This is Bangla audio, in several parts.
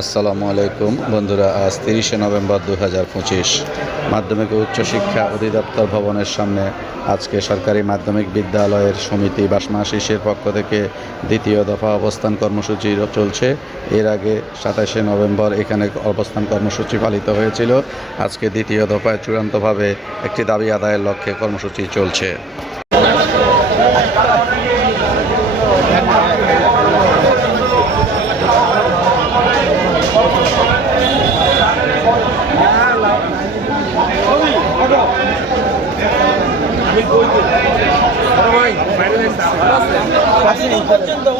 আসসালামু আলাইকুম বন্ধুরা, আজ 30শে নভেম্বর 2025 মাধ্যমিক ও উচ্চশিক্ষা অধিদপ্তর ভবনের সামনে আজকে সরকারি মাধ্যমিক বিদ্যালয়ের সমিতি বাসমাশিসের পক্ষ থেকে দ্বিতীয় দফা অবস্থান কর্মসূচি চলছে। এর আগে 27শে নভেম্বর এখানে অবস্থান কর্মসূচি পালিত হয়েছিল। আজকে দ্বিতীয় দফায় চূড়ান্তভাবে একটি দাবি আদায়ের লক্ষ্যে কর্মসূচি চলছে।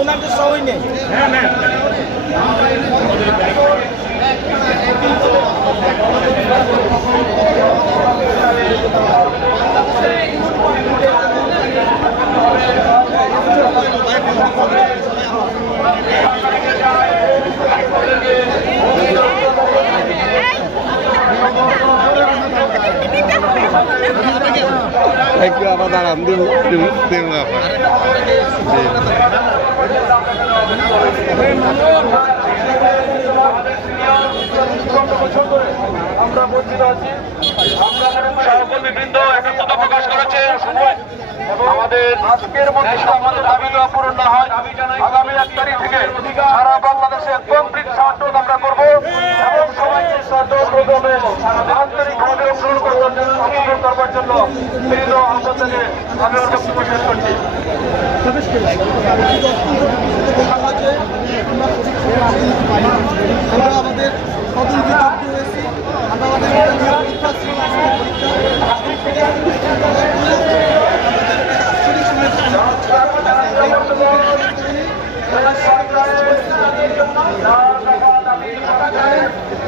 ওনাদের সবাই নেই। একটু আবার দাঁড়ান দেব আমরা বঞ্চিত আছি। সহকর্মীবৃন্দ একাত্মতা প্রকাশ করেছে। আমাদের আজকের মধ্যে আমাদের দাবি দেওয়া পূরণ না হয়, আগামী 1 তারিখ থেকে সারা বাংলাদেশে কমপ্লিট শাটডাউন আমরা করবো এবং সবাইকে শাটডাউন প্রোগ্রামে আন্তরিকভাবে অংশগ্রহণ করবার জন্য বিভিন্ন আহ্বানে আমি ওর বক্তব্য শেষ করছি। আমরা আমাদের সদনকে যুক্ত হয়েছি। আমরা আমাদের পরীক্ষা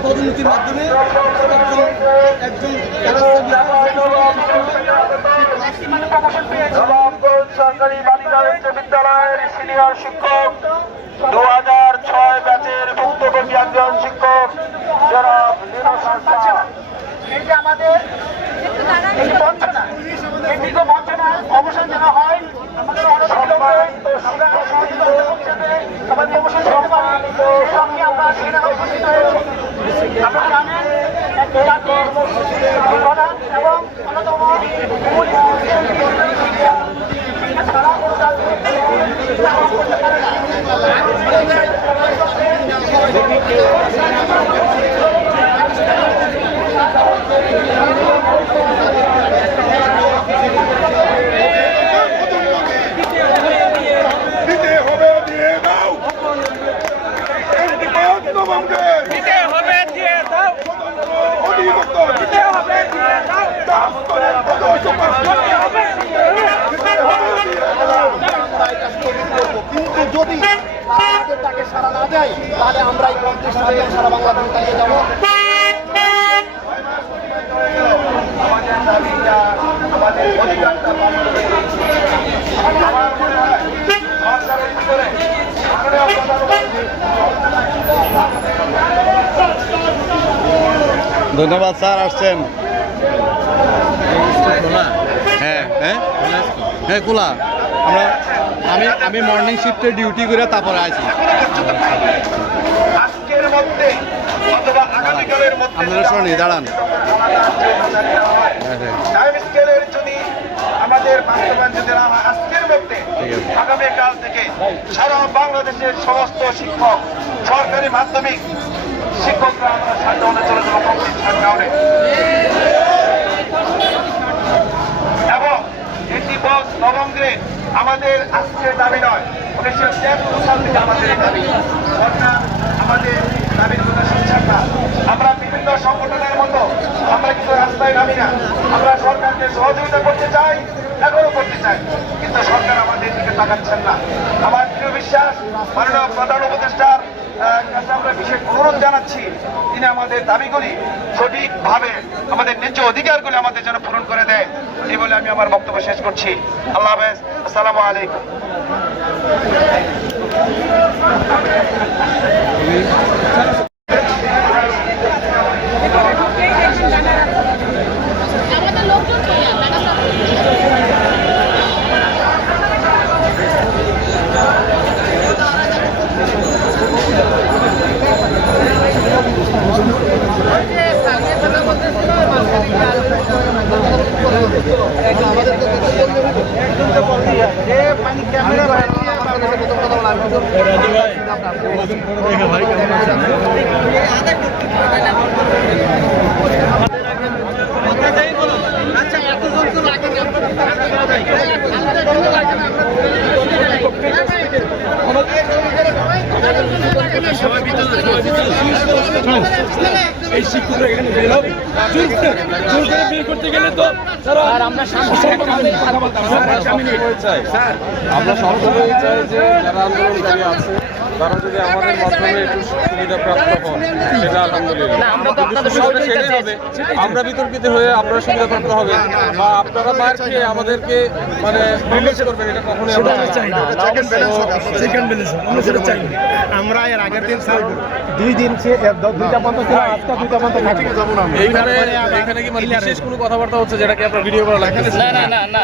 পদোন্নতির মাধ্যমে একজন সরকারি বালিকা উচ্চ বিদ্যালয়ের সিনিয়র শিক্ষক 2006 ব্যাচের ভুক্তভোগী একজন শিক্ষক যারা এই যে আমাদের এই বঞ্চনা, এই দীর্ঘ বঞ্চনার অবসান যেন হয়, আমাদের আমাদের অবসান সঙ্গে আমরা সেখানে উপস্থিত হয়েছি। আপনারা জানেন প্রধান এবং অন্যতম কিন্তু যদি আমাদের তাকে সারা না দেয় তাহলে আমরা এই 50 সালে সারা বাংলাদেশ চালিয়ে যাবো। আমাদের অধিকারটা ধন্যবাদ স্যার, আসছেন। হ্যাঁ হ্যাঁ হ্যাঁ খোলা। আমি মর্নিং শিফটে ডিউটি করে তারপরে আছি। আজকের মধ্যে অথবা আগামীকালের মধ্যে আপনারা শুনি দাঁড়ান। টাইম স্কেলের যদি আমাদের বাস্তবায়ন যদি না হয় আজকের মধ্যে আগামীকাল থেকে সারা বাংলাদেশের সমস্ত শিক্ষক সরকারি মাধ্যমিক শিক্ষকরা আমরা শাটডাউনে চলে যাবো, কমপ্লিট শাটডাউনে। এবং এটি বক্স নবম গ্রেড আমাদের আজকের দাবি নয়, 1973 সাল থেকে আমাদের এই দাবি। সরকার আমাদের দাবির কথা শুনছেন না। আমরা বিভিন্ন সংগঠনের মতো আমরা কিন্তু রাস্তায় নামি না। আমরা সরকারকে সহযোগিতা করতে চাই, এখনো করতে চাই, কিন্তু সরকার আমাদের দিকে তাকাচ্ছেন না। আমার দৃঢ় বিশ্বাস মাননীয় প্রধান উপদেষ্টার কাছে আমরা বিশেষ অনুরোধ জানাচ্ছি, তিনি আমাদের দাবিগুলি সঠিকভাবে আমাদের ন্যায্য অধিকারগুলি আমাদের জন্য পূরণ করে দেয়। এই বলে আমি আমার বক্তব্য শেষ করছি। আল্লাহ হাফেজ, আসসালামু আলাইকুম। এই শিক্ষকরা এখানে বের হবে জোর করে বের করতে গেলে তো আর আমরা আমরা সবসময় চাই যে যারা আন্দোলনকারী আছে তারা যদি আমাদের মাধ্যমে একটু সুবিধা প্রাপ্ত হন সেটা আলহামদুলিল্লাহ সেটাই হবে। আমরা বিতর্কিত হয়ে আপনারা সুবিধা প্রাপ্ত হবে বা আপনারা মার খেয়ে আমাদেরকে মানে রিলিজ করবেন এটা কখনোই আমরা চাই না। আমরা এর আগের দিন স্যার 2 দিন 2টা পর্যন্ত ছিল, আজকে 2টা পর্যন্ত থাকি যাব না। এইখানে কি মানে বিশেষ কোনো কথাবার্তা হচ্ছে যেটা কি আপনার ভিডিও করা লাগছে? না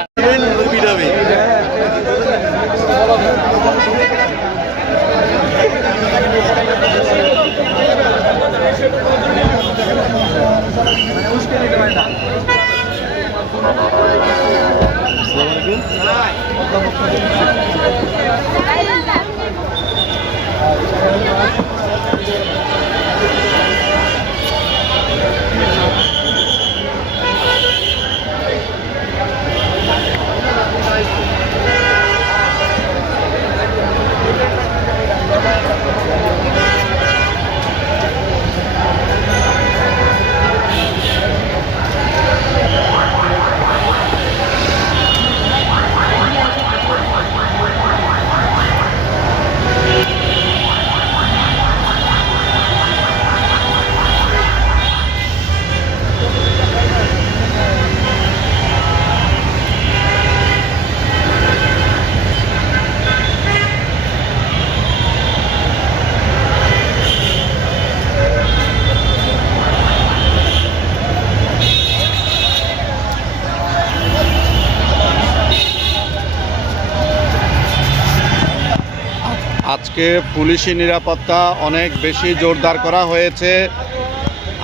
আজকে পুলিশি নিরাপত্তা অনেক বেশি জোরদার করা হয়েছে।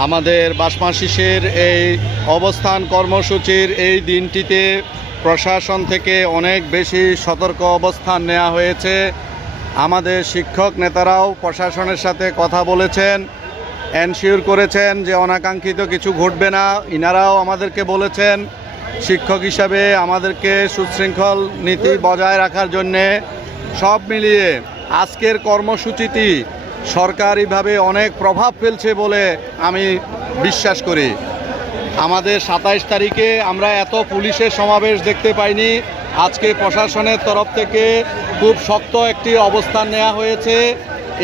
আমাদের বাসমাশিসের এই অবস্থান কর্মসূচির এই দিনটিতে প্রশাসন থেকে অনেক বেশি সতর্ক অবস্থান নেওয়া হয়েছে। আমাদের শিক্ষক নেতারাও প্রশাসনের সাথে কথা বলেছেন, এনশিওর করেছেন যে অনাকাঙ্ক্ষিত কিছু ঘটবে না। ইনারাও আমাদেরকে বলেছেন শিক্ষক হিসাবে আমাদেরকে সুশৃঙ্খল নীতি বজায় রাখার জন্যে। সব মিলিয়ে আজকের কর্মসূচিটি সরকারিভাবে অনেক প্রভাব ফেলছে বলে আমি বিশ্বাস করি। আমাদের 27 তারিখে আমরা এত পুলিশের সমাবেশ দেখতে পাইনি। আজকে প্রশাসনের তরফ থেকে খুব শক্ত একটি অবস্থান নেওয়া হয়েছে।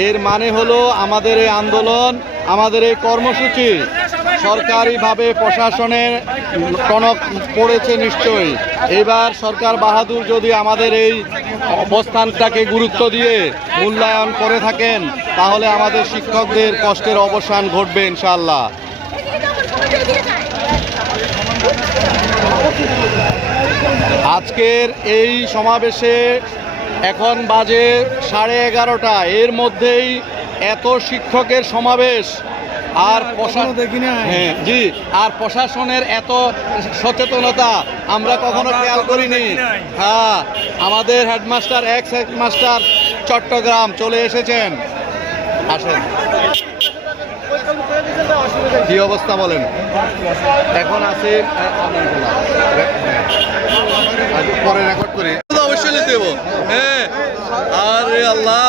এর মানে হলো আমাদের এই আন্দোলন, আমাদের এই কর্মসূচি সরকারিভাবে প্রশাসনের টনক পড়েছে নিশ্চয়ই। এবার সরকার বাহাদুর যদি আমাদের এই অবস্থানটাকে গুরুত্ব দিয়ে মূল্যায়ন করে থাকেন তাহলে আমাদের শিক্ষকদের কষ্টের অবসান ঘটবে ইনশাআল্লাহ। আজকের এই সমাবেশে এখন বাজে 11:30, এর মধ্যেই এত শিক্ষকের সমাবেশ আর হ্যাঁ জি, আর প্রশাসনের এত সচেতনতা আমরা কখনো খেয়াল করিনি। হ্যাঁ, আমাদের হেডমাস্টার হেডমাস্টার চট্টগ্রাম চলে এসেছেন। আসেন, কি অবস্থা বলেন? এখন আছে পরে রেকর্ড করি, অবশ্যই নিতে দেবো। হ্যাঁ, আরে আল্লাহ,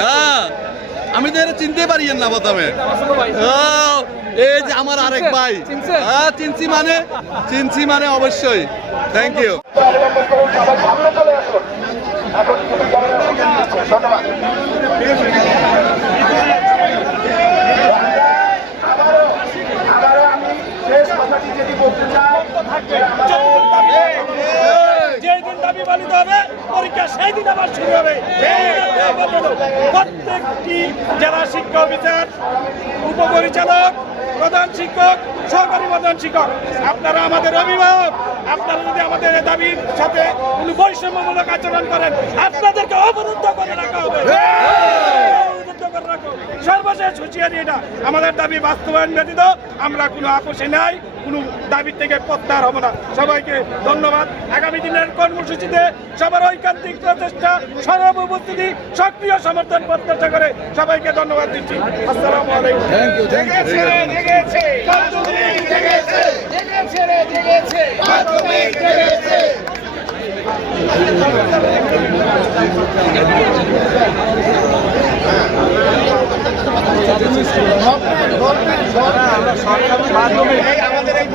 হ্যাঁ আমি তো এটা চিনতে পারি না প্রথমে। এই যে আমার আরেক ভাই, হ্যাঁ চিনছি মানে অবশ্যই। Thank you. যেদিন দাবি পালিত হবে পরীক্ষা সেই দিন আবার শুরু হবে। প্রত্যেকটি জেলা শিক্ষা অফিসার, উপপরিচালক, প্রধান শিক্ষক, সহকারী প্রধান শিক্ষক, আপনারা আমাদের অভিভাবক। আপনারা যদি আমাদের দাবির সাথে কোনো বৈষম্যমূলক আচরণ করেন আপনাদেরকে অবরুদ্ধ করে রাখা হবে। করে রাখো। সর্বশেষ হুঁশিয়ারি এটা, আমাদের দাবি বাস্তবায়ন ব্যতীত আমরা কোনো আপোষে নাই, কোনো দাবির থেকে প্রত্যাহার হব না। সবাইকে ধন্যবাদ। আগামী দিনের কর্মসূচিতে সবার ঐকান্তিক প্রচেষ্টা, সর্ব উপস্থিতি, সক্রিয় সমর্থন প্রত্যাশা করে সবাইকে ধন্যবাদ দিচ্ছি। আসসালামু আলাইকুম। আমাদের এই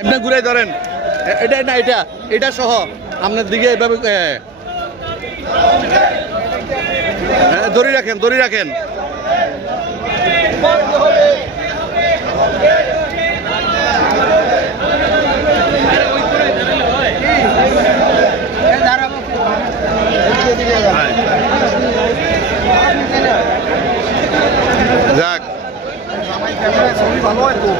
এমনি ঘুরে ধরেন, এটা না, এটা সহ আপনার দিকে এভাবে দড়ি রাখেন। যাক, ভালো হয় তো।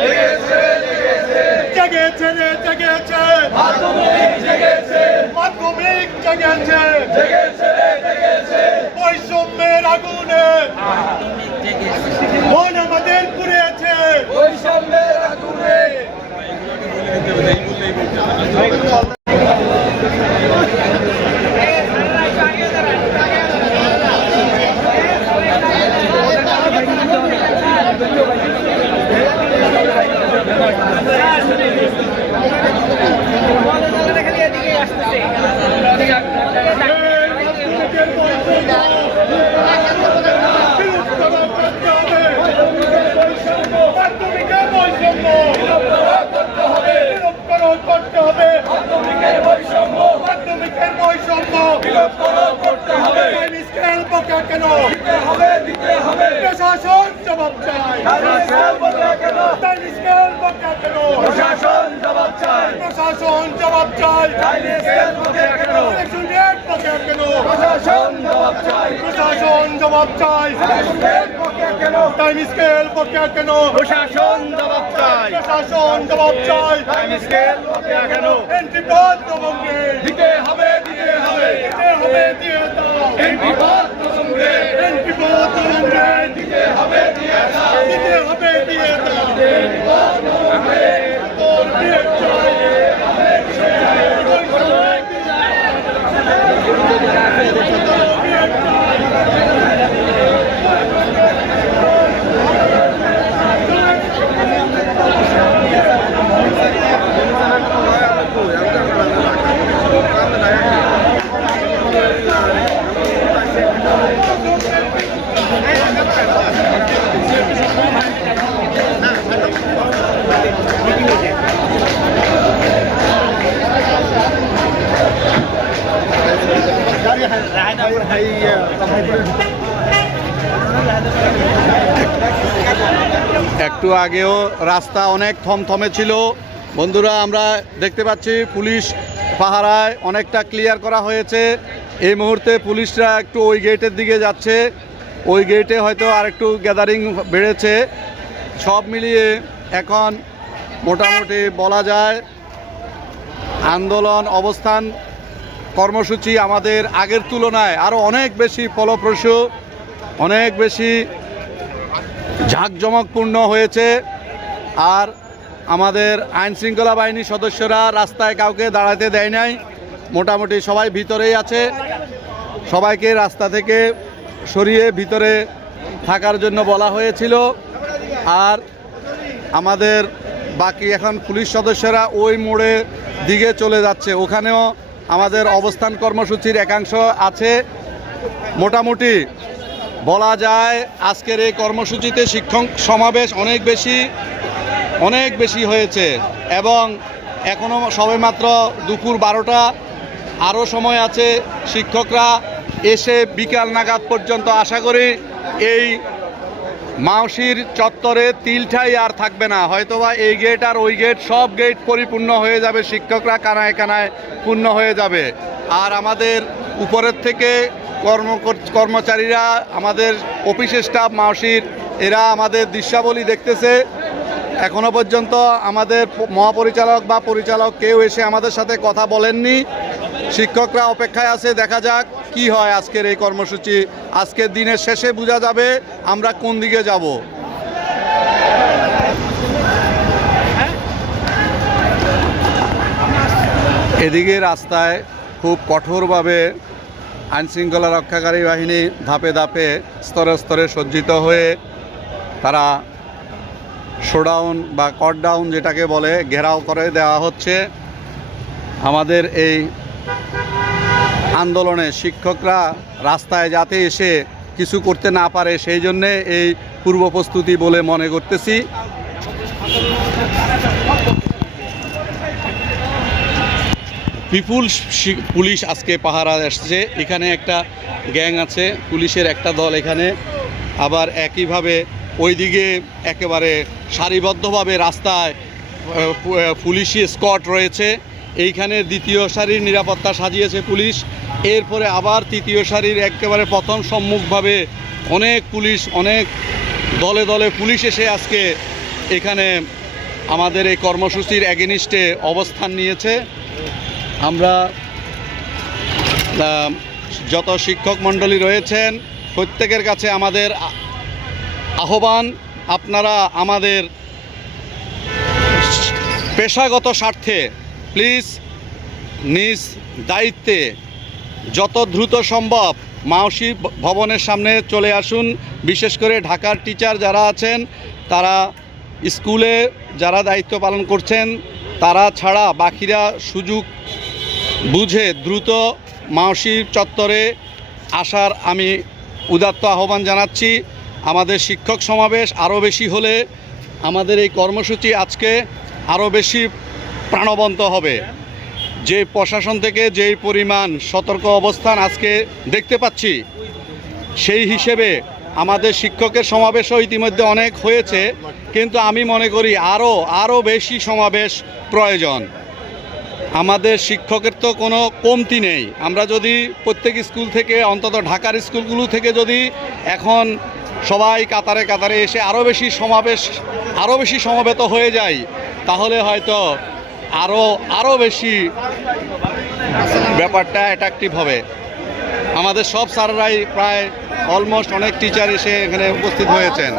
লেগেছে জেগেছে রে জেগেছে মাধ্যমিক জেগেছে বৈষম্যের আগুনে মন আমাদের পুড়েছে বৈষম্যের আগুনে। প্রশাসন জবাব চাই, প্রশাসন জবাব চাই, প্রশাসন জবাব চাই, প্রশাসন জবাব চাই, প্রশাসন জবাব চাই, টাইম স্কেল বকেয়া কেন, প্রশাসন জবাব চাই, প্রশাসন জবাব চাই, টাইম স্কেল বকেয়া কেন, এন্ট্রি পদ নবঙ্গে দিতে হবে দিতে হবে দিতে হবে দিয়ে দাও, এন্ট্রি পদ নবঙ্গে এন্ট্রি পদ নবঙ্গে দিতে হবে দিয়ে দাও দিতে হবে দিয়ে দাও, এন্ট্রি পদ নবঙ্গে তোর দিয়ে চাই একটু আগেও রাস্তা অনেক থমথমে ছিল বন্ধুরা, আমরা দেখতে পাচ্ছি পুলিশ পাহারায় অনেকটা ক্লিয়ার করা হয়েছে। এই মুহূর্তে পুলিশরা একটু ওই গেটের দিকে যাচ্ছে, ওই গেটে হয়তো আরেকটু গ্যাদারিং বেড়েছে। সব মিলিয়ে এখন মোটামুটি বলা যায় আন্দোলন অবস্থান কর্মসূচি আমাদের আগের তুলনায় আরও অনেক বেশি ফলপ্রসূ, অনেক বেশি ঝাঁকজমকপূর্ণ হয়েছে। আর আমাদের আইনশৃঙ্খলা বাহিনীর সদস্যরা রাস্তায় কাউকে দাঁড়াতে দেয় নাই, মোটামুটি সবাই ভিতরেই আছে। সবাইকে রাস্তা থেকে সরিয়ে ভিতরে থাকার জন্য বলা হয়েছিল। আর আমাদের বাকি এখন পুলিশ সদস্যরা ওই মোড়ের দিকে চলে যাচ্ছে, ওখানেও আমাদের অবস্থান কর্মসূচির একাংশ আছে। মোটামুটি বলা যায় আজকের এই কর্মসূচিতে শিক্ষক সমাবেশ অনেক বেশি হয়েছে এবং এখনও সবেমাত্র দুপুর 12টা, আরও সময় আছে। শিক্ষকরা এসে বিকাল নাগাদ পর্যন্ত আশা করি এই মাউসির চত্বরে তিলঠাই আর থাকবে না, হয়তোবা এই গেট আর ওই গেট সব গেট পরিপূর্ণ হয়ে যাবে, শিক্ষকরা কানায় কানায় পূর্ণ হয়ে যাবে। আর আমাদের উপরের থেকে কর্মচারীরা, আমাদের অফিস স্টাফ মাউসির, এরা আমাদের দৃশ্যাবলী দেখতেছে। এখনো পর্যন্ত আমাদের মহাপরিচালক বা পরিচালক কেউ এসে আমাদের সাথে কথা বলেননি। শিক্ষকরা অপেক্ষায় আছে, দেখা যাক কি হয় আজকের এই কর্মসূচি। আজকের দিনের শেষে বোঝা যাবে আমরা কোন দিকে যাব। এদিকে রাস্তায় খুব কঠোরভাবে আইনশৃঙ্খলা রক্ষাকারী বাহিনী ধাপে ধাপে স্তরে স্তরে সজ্জিত হয়ে তারা শোডাউন বা কটডাউন যেটাকে বলে ঘেরাও করে দেওয়া হচ্ছে। আমাদের এই আন্দোলনে শিক্ষকরা রাস্তায় যাতে এসে কিছু করতে না পারে সেই জন্যে এই পূর্ব প্রস্তুতি বলে মনে করতেছি। বিপুল পুলিশ আজকে পাহারা আসছে। এখানে একটা গ্যাং আছে, পুলিশের একটা দল এখানে, আবার একইভাবে ওইদিকে একেবারে সারিবদ্ধভাবে রাস্তায় পুলিশি স্কট রয়েছে। এইখানে দ্বিতীয় সারির নিরাপত্তা সাজিয়েছে পুলিশ, এরপরে আবার তৃতীয় সারির একেবারে প্রথম সম্মুখভাবে অনেক পুলিশ, অনেক দলে দলে পুলিশ এসে আজকে এখানে আমাদের এই কর্মসূচির এগেনিস্টে অবস্থান নিয়েছে। আমরা যত শিক্ষক মণ্ডলী রয়েছেন প্রত্যেকের কাছে আমাদের আহ্বান, আপনারা আমাদের পেশাগত স্বার্থে প্লিজ নিজ দায়িত্বে যত দ্রুত সম্ভব মাওসী ভবনের সামনে চলে আসুন। বিশেষ করে ঢাকার টিচার যারা আছেন, তারা স্কুলে যারা দায়িত্ব পালন করছেন তারা ছাড়া বাকিরা সুযোগ বুঝে দ্রুত মাওসী চত্বরে আসার আমি উদাত্ত আহ্বান জানাচ্ছি। আমাদের শিক্ষক সমাবেশ আরও বেশি হলে আমাদের এই কর্মসূচি আজকে আরও বেশি প্রাণবন্ত হবে। যে প্রশাসন থেকে যেই পরিমাণ সতর্ক অবস্থান আজকে দেখতে পাচ্ছি, সেই হিসেবে আমাদের শিক্ষকের সমাবেশও ইতিমধ্যে অনেক হয়েছে, কিন্তু আমি মনে করি আরও বেশি সমাবেশ প্রয়োজন। আমাদের শিক্ষকের তো কোনো কমতি নেই। আমরা যদি প্রত্যেক স্কুল থেকে, অন্তত ঢাকার স্কুলগুলো থেকে যদি এখন সবাই কাতারে কাতারে এসে আরও বেশি সমবেত হয়ে যায়, তাহলে হয়তো আরও বেশি ব্যাপারটা অ্যাট্রাকটিভ হবে। আমাদের সব স্যাররাই প্রায় অলমোস্ট অনেক টিচার এসে এখানে উপস্থিত হয়েছেন।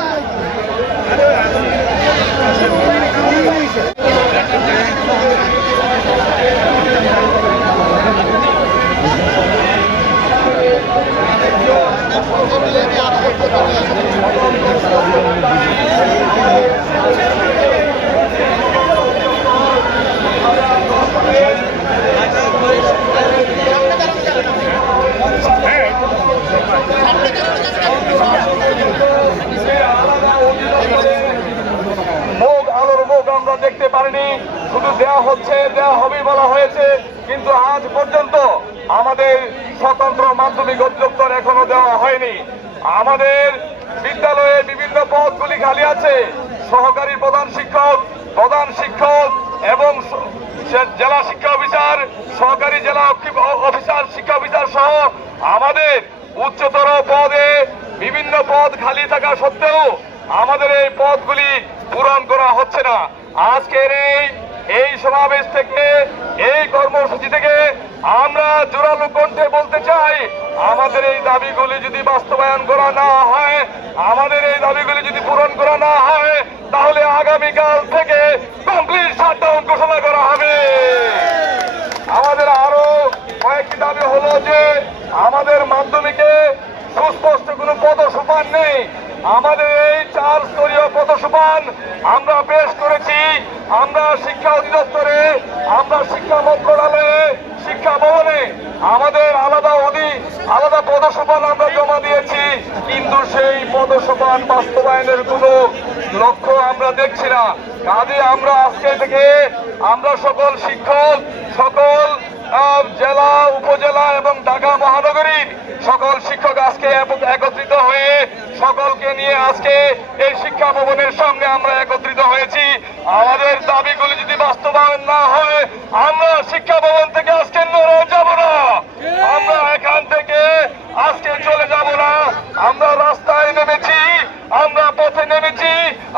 আমরা দেখতে পারিনি, শুধু দেওয়া হচ্ছে, দেওয়া হবে বলা হয়েছে, কিন্তু আজ পর্যন্ত আমাদের স্বতন্ত্র মাধ্যমিক অধিদপ্তর এখনো দেওয়া হয়নি। আমাদের বিদ্যালয়ে বিভিন্ন পদগুলি খালি আছে। সহকারী প্রধান শিক্ষক এবং জেলা শিক্ষা অফিসার, সহকারী জেলা অফিসার, শিক্ষা অফিসার সহ আমাদের উচ্চতর পদে বিভিন্ন পদ খালি থাকা সত্ত্বেও আমাদের এই পদগুলি পূরণ করা হচ্ছে না। আজকের এই সমাবেশ থেকে, এই কর্মসূচি থেকে আমরা জোরালো কণ্ঠে বলতে চাই, আমাদের এই দাবিগুলি যদি বাস্তবায়ন করা না হয়, আমাদের এই দাবিগুলি যদি পূরণ করা না হয়, তাহলে আগামীকাল থেকে কমপ্লিট শাটডাউন ঘোষণা করা হবে। আমাদের আরো কয়েকটি দাবি হলো যে আমাদের মাধ্যমিকে সুস্পষ্ট কোনো পদসোপান নেই। আমাদের এই 4 স্তরীয় পদসোপান আমরা পেশ করেছি। আমরা শিক্ষা অধিদপ্তরে, আমরা শিক্ষা মন্ত্রণালয়ে, শিক্ষা ভবনে আমাদের আলাদা পদসোপান আমরা জমা দিয়েছি, কিন্তু সেই পদসোপান বাস্তবায়নের কোনো লক্ষ্য আমরা দেখছি না। কাজে আমরা আজকে থেকে আমরা সকল শিক্ষক, সকল জেলা, উপজেলা এবং ঢাকা মহানগরীর সকল শিক্ষক আজকে একত্রিত হয়ে সকলকে নিয়ে আজকে এই শিক্ষা ভবনের সামনে আমরা একত্রিত হয়েছি। আমাদের দাবিগুলি যদি বাস্তবায়ন না হয়, আমরা শিক্ষা ভবন থেকে আজকে নড়ে যাব না, আমরা এখান থেকে আজকে চলে যাব না। আমরা রাস্তায় নেমেছি, আমরা পথে নেমেছি,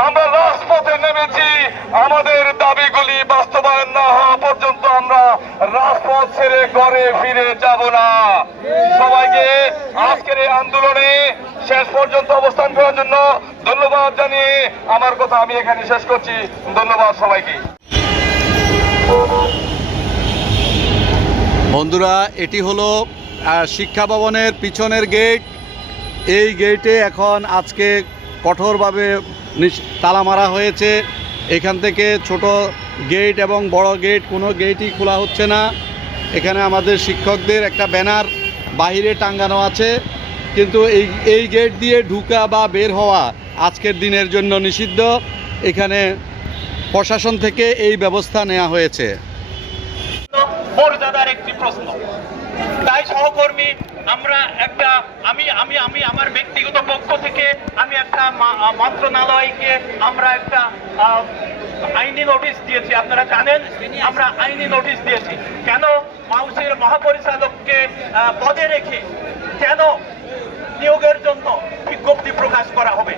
আমরা রাজপথে নেমেছি। আমাদের দাবিগুলি বাস্তবায়ন না হওয়া পর্যন্ত আমরা রাজপথ ছেড়ে ঘরে ফিরে যাব না। সবাইকে আজকের এই আন্দোলনে শেষ পর্যন্ত অবস্থান করার জন্য ধন্যবাদ জানিয়ে আমার কথা আমি এখানে শেষ করছি। ধন্যবাদ সবাইকে। বন্ধুরা, এটি হলো শিক্ষা ভবনের পিছনের গেট। এই গেটে এখন আজকে কঠোরভাবে তালা মারা হয়েছে। এখান থেকে ছোট গেট এবং বড় গেট, কোনো গেটই খোলা হচ্ছে না। এখানে আমাদের শিক্ষকদের একটা ব্যানার বাহিরে টাঙ্গানো আছে, কিন্তু এই গেট দিয়ে ঢুকা বা বের হওয়া আজকের দিনের জন্য নিষিদ্ধ। এখানে প্রশাসন থেকে এই ব্যবস্থা নেওয়া হয়েছে। মর্যাদার একটি প্রশ্ন, তাই সহকর্মী আমরা একটা আমি আমার ব্যক্তিগত পক্ষ থেকে আমি একটা মন্ত্রণালয়কে আমরা একটা আইনি নোটিশ দিয়েছি। আপনারা জানেন আমরা আইনি নোটিশ দিয়েছি। কেন মাউসির মহাপরিচালককে পদে রেখে কেন নিয়োগের জন্য বিজ্ঞপ্তি প্রকাশ করা হবে?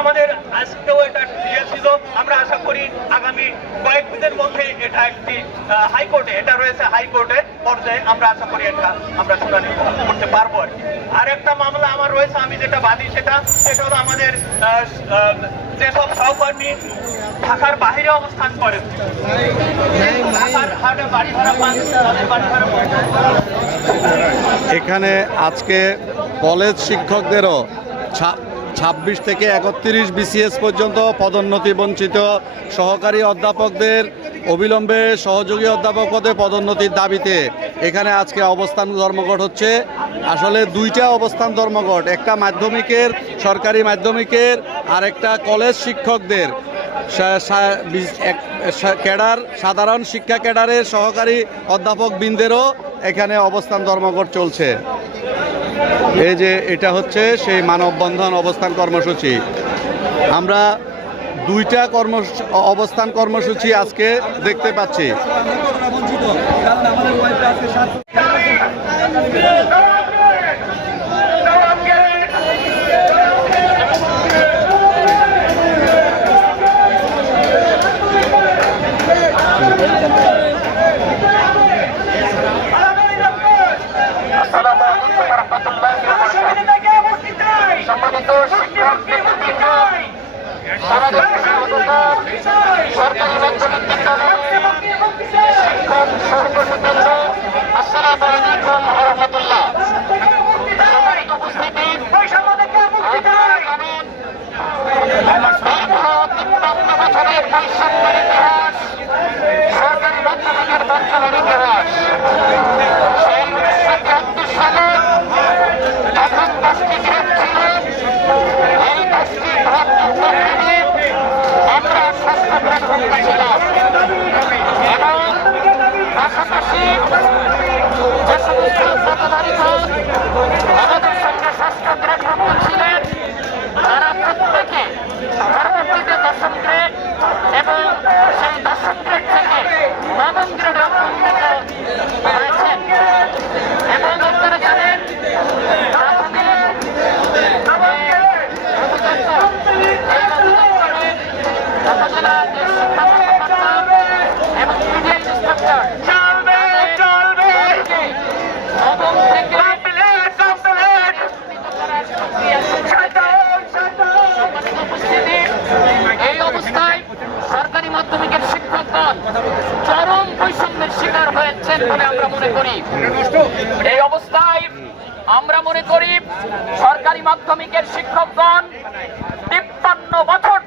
আমাদের আজকেও এটা দিয়েছিল। আমরা আশা করি আগামী কয়েকদিনের মধ্যে এটা একটি হাইকোর্টে, এটা রয়েছে হাইকোর্টে পর্যায়ে, আমরা আশা করি এটা আমরা শুনানি করতে পারবো আর কি। আর একটা মামলা আমার রয়েছে, আমি যেটা বাদী সেটা হলো আমাদের যেসব সহকর্মী ঢাকার বাইরে অবস্থান করেন, ঢাকার হাটে বাড়ি ভাড়া পান, তাদের বাড়ি ভাড়া এখানে আজকে কলেজ শিক্ষকদেরও 26 থেকে 31 বিসিএস পর্যন্ত পদোন্নতি বঞ্চিত সহকারী অধ্যাপকদের অবিলম্বে সহযোগী অধ্যাপক পদে পদোন্নতির দাবিতে এখানে আজকে অবস্থান ধর্মঘট হচ্ছে। আসলে দুইটা অবস্থান ধর্মঘট, একটা মাধ্যমিকের, সরকারি মাধ্যমিকের, আর একটা কলেজ শিক্ষকদের ক্যাডার, সাধারণ শিক্ষা ক্যাডারের সহকারী অধ্যাপক বৃন্দেরও এখানে অবস্থান ধর্মঘট চলছে। এই যে এটা হচ্ছে সেই মানববন্ধন অবস্থান কর্মসূচি। আমরা দুইটা অবস্থান কর্মসূচি আজকে দেখতে পাচ্ছি। সম্মানিত শিক্ষক নেতৃবৃন্দ, সারা দেশের সরকারি মাধ্যমিক বিদ্যালয়ে শিক্ষক সহকর্মীবৃন্দ, আসসালামু আলাইকুম ওয়া রাহমাতুল্লাহ। সম্মানিত উপস্থিতি, বছরের বৈষম্যের ইতিহাস, সরকারি মাধ্যমিকের বঞ্চনার ইতিহাস। সেই 1973 সালে এখন 10টি গ্রেড ছিল, এই 10টি গ্রেডে আমরা 6টা গ্রেড ভুক্ত ছিলাম এবং পাশাপাশি যে সমস্ত পদধারীরা আমাদের সঙ্গে 6টা গ্রেড ভুক্ত ছিলেন তারা প্রত্যেকে পরবর্তীতে 10ম গ্রেড এবং সেই 10ম গ্রেড থেকে 9ম গ্রেডে উন্নীত হয়েছেন। এবং আপনারা জানেন এই অবস্থায় সরকারি মাধ্যমিকের শিক্ষকগণ চরম বৈষম্যের শিকার হয়েছেন বলে আমরা মনে করি। এই অবস্থায় আমরা মনে করি সরকারি মাধ্যমিকের শিক্ষকগণ 53 বছর